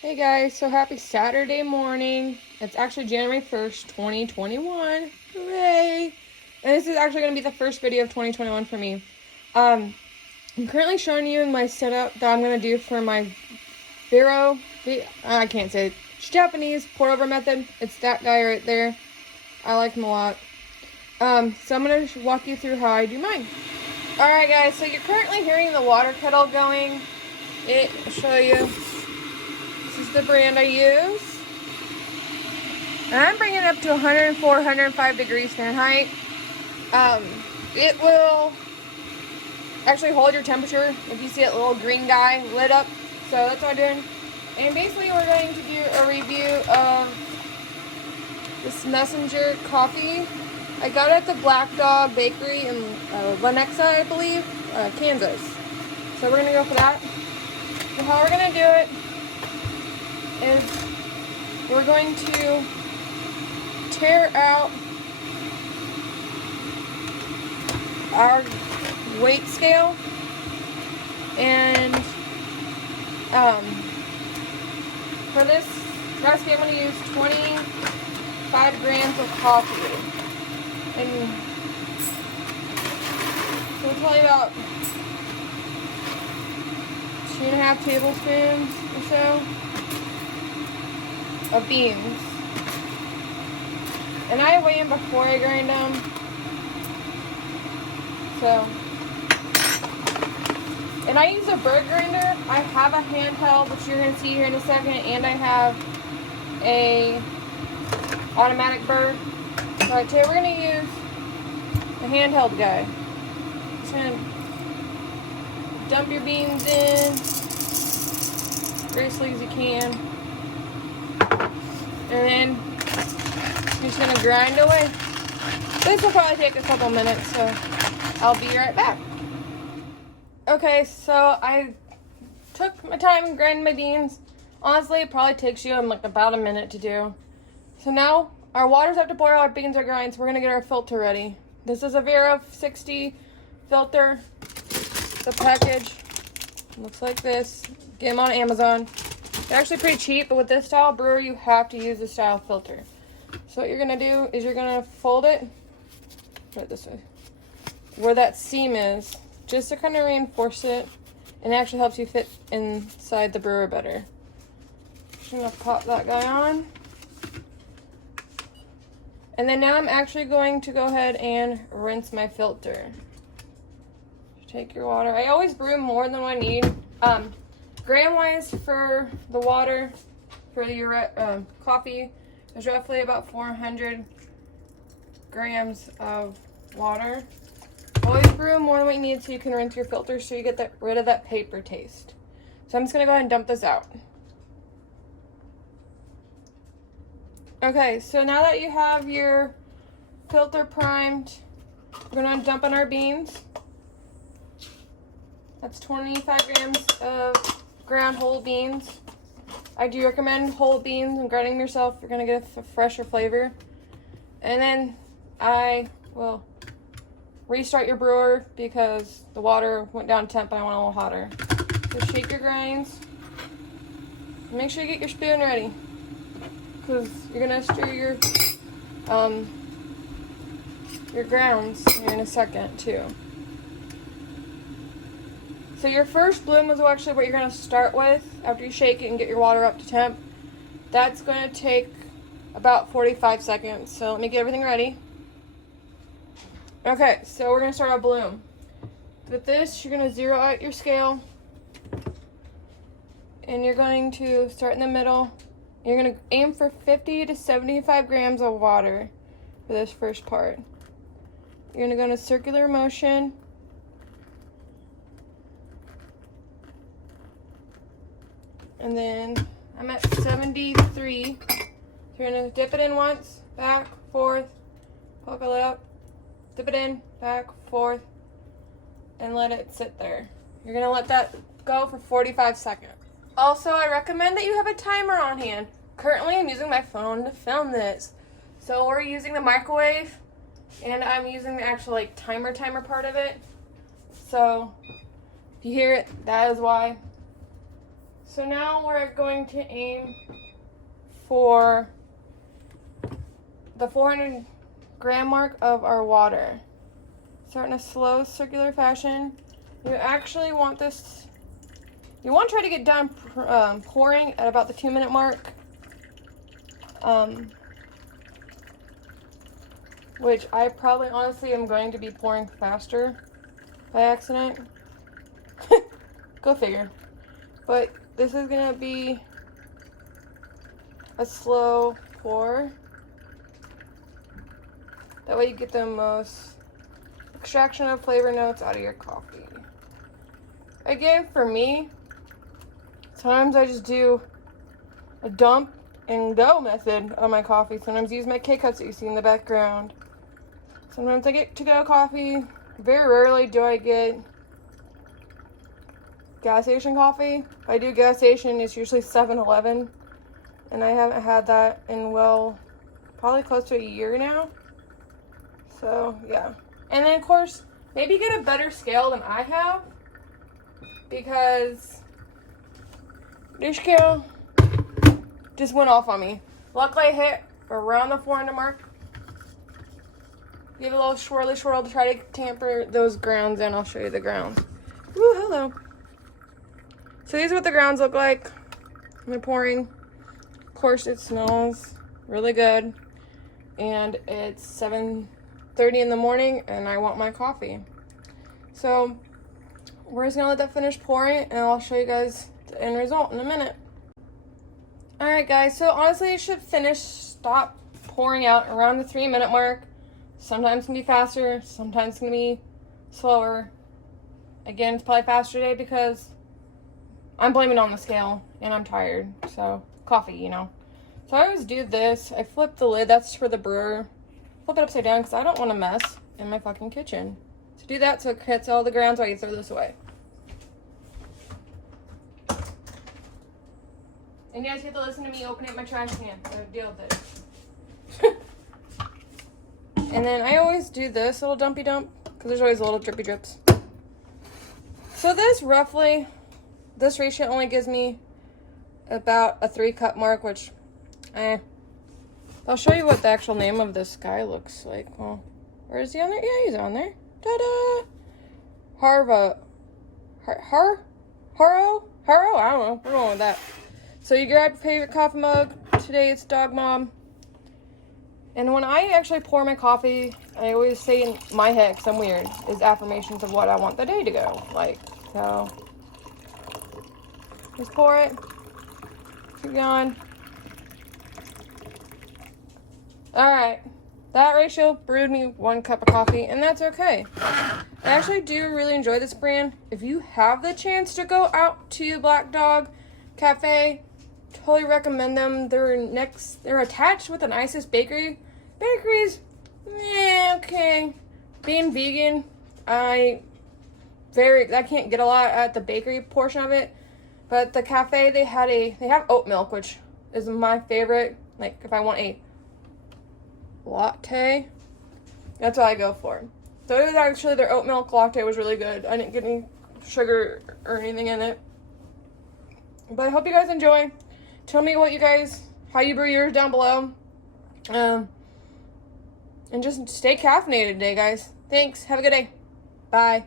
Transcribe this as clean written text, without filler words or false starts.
Hey guys, so happy Saturday morning. It's actually January 1st, 2021. Hooray! And this is actually going to be the first video of 2021 for me. I'm currently showing you my setup that I'm going to do for my I can't say it. It's Japanese pour over method. It's that guy right there. I like him a lot. So I'm going to walk you through how I do mine. Alright guys, so you're currently hearing the water kettle going. I'll show you. This is the brand I use. And I'm bringing it up to 104, 105 degrees Fahrenheit. It will actually hold your temperature if you see that little green guy lit up. So that's what I'm doing. And basically we're going to do a review of this Messenger coffee. I got it at the Black Dog Bakery in Lenexa, I believe, Kansas. So we're going to go for that. So how we're going to do it is we're going to tear out our weight scale and for this recipe I'm going to use 25 grams of coffee, and so it's probably about 2.5 tablespoons or so of beans. And I weigh them before I grind them. So, and I use a bird grinder. I have a handheld, which you're going to see here in a second, and I have a automatic bird. So today we're going to use the handheld guy. Just going to dump your beans in very slowly as you can. And then I'm just going to grind away. This will probably take a couple minutes, so I'll be right back. Okay, so I took my time and grinded my beans. Honestly, it probably takes you like about a minute to do. So now our water's up to boil, our beans are grind, so we're going to get our filter ready. This is a Hario V60 filter. The package looks like this. Get them on Amazon. They're actually pretty cheap, but with this style brewer, you have to use this style filter. So what you're going to do is you're going to fold it, put it this way, where that seam is, just to kind of reinforce it, and it actually helps you fit inside the brewer better. Just going to pop that guy on. And then now I'm actually going to go ahead and rinse my filter. Take your water. I always brew more than what I need. Gram-wise for the water, for your coffee, there's roughly about 400 grams of water. Always brew more than what you need so you can rinse your filter so you get rid of that paper taste. So I'm just going to go ahead and dump this out. Okay, so now that you have your filter primed, we're going to dump in our beans. That's 25 grams of ground whole beans. I do recommend whole beans and grinding them yourself. You're going to get a fresher flavor. And then I will restart your brewer because the water went down temp and I want it a little hotter. So shake your grinds. Make sure you get your spoon ready because you're going to stir your grounds here in a second too. So your first bloom is actually what you're going to start with after you shake it and get your water up to temp. That's going to take about 45 seconds. So let me get everything ready. Okay, so we're going to start our bloom. With this, you're going to zero out your scale. And you're going to start in the middle. You're going to aim for 50 to 75 grams of water for this first part. You're going to go in a circular motion. And then I'm at 73. So you're going to dip it in once, back, forth, poke it up, dip it in, back, forth, and let it sit there. You're going to let that go for 45 seconds. Also, I recommend that you have a timer on hand. Currently, I'm using my phone to film this. So we're using the microwave, and I'm using the actual timer part of it. So if you hear it, that is why. So now we're going to aim for the 400 gram mark of our water. Start in a slow circular fashion. You actually want this, you want to try to get done pouring at about the 2-minute mark. Which I probably honestly am going to be pouring faster by accident. Go figure. But this is gonna be a slow pour. That way you get the most extraction of flavor notes out of your coffee. Again, for me, sometimes I just do a dump and go method on my coffee. Sometimes I use my K-Cups that you see in the background. Sometimes I get to-go coffee. Very rarely do I get gas station coffee. If I do gas station, it's usually 7-Eleven. And I haven't had that in, well, probably close to a year now. So, yeah. And then, of course, maybe get a better scale than I have. Because this scale just went off on me. Luckily, I hit around the 400 mark. Give a little swirly swirl to try to tamper those grounds in. I'll show you the grounds. Woo, hello. So these are what the grounds look like when they're pouring. Of course, it smells really good. And it's 7:30 in the morning, and I want my coffee. So we're just gonna let that finish pouring, and I'll show you guys the end result in a minute. All right, guys. So honestly, it should stop pouring out around the 3-minute mark. Sometimes it's gonna be faster, sometimes it's gonna be slower. Again, it's probably faster today because I'm blaming it on the scale and I'm tired. So, coffee, you know. So I always do this. I flip the lid, that's for the brewer. Flip it upside down because I don't want to mess in my fucking kitchen. So do that so it hits all the grounds while you throw this away. And you guys get to listen to me opening my trash can, so deal with it. And then I always do this little dumpy dump because there's always little drippy drips. So this ratio only gives me about a 3-cup mark, which I'll show you what the actual name of this guy looks like. Well, where is he on there? Yeah, he's on there. Ta-da! Haro? I don't know. We're going with that. So you grab your favorite coffee mug. Today it's Dog Mom. And when I actually pour my coffee, I always say in my head, because I'm weird, is affirmations of what I want the day to go like. So, just pour it. Keep going. Alright. That ratio brewed me 1 cup of coffee, and that's okay. I actually do really enjoy this brand. If you have the chance to go out to Black Dog Cafe, totally recommend them. They're attached with an Isis bakery. Bakeries, yeah, okay. Being vegan, I can't get a lot at the bakery portion of it. But the cafe, they have oat milk, which is my favorite. Like if I want a latte, that's what I go for. So it was actually their oat milk latte was really good. I didn't get any sugar or anything in it. But I hope you guys enjoy. Tell me how you brew yours down below. And just stay caffeinated today, guys. Thanks. Have a good day. Bye.